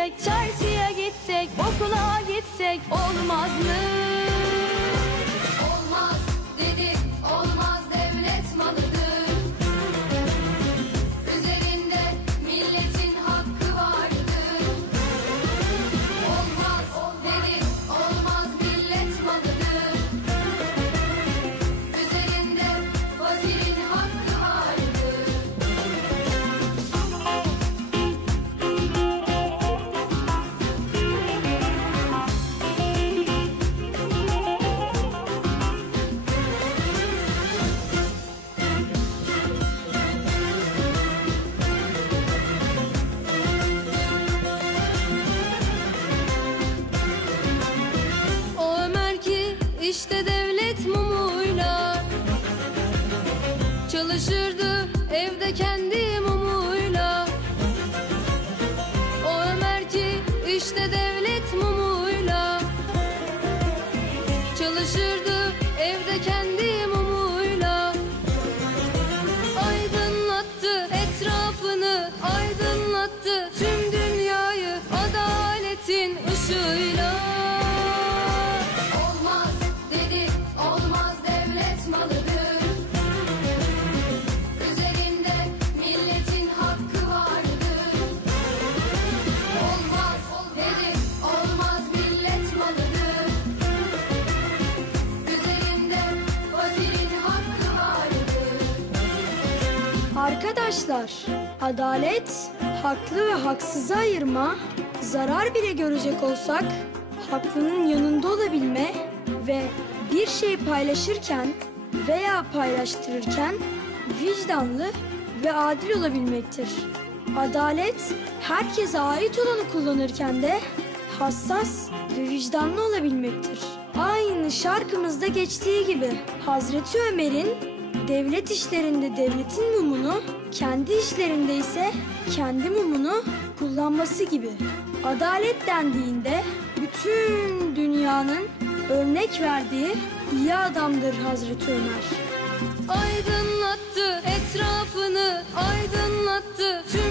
gitsek, çarşıya gitsek, okula gitsek olmaz mı? Çalışırdı. Evde kendi Arkadaşlar, adalet, haklı ve haksızı ayırma, zarar bile görecek olsak, haklının yanında olabilme ve bir şey paylaşırken veya paylaştırırken vicdanlı ve adil olabilmektir. Adalet, herkese ait olanı kullanırken de hassas ve vicdanlı olabilmektir. Aynı şarkımızda geçtiği gibi Hazreti Ömer'in devlet işlerinde devletin mumunu, kendi işlerinde ise kendi mumunu kullanması gibi. Adalet dendiğinde bütün dünyanın örnek verdiği iyi adamdır Hazreti Ömer. Aydınlattı etrafını aydınlattı tüm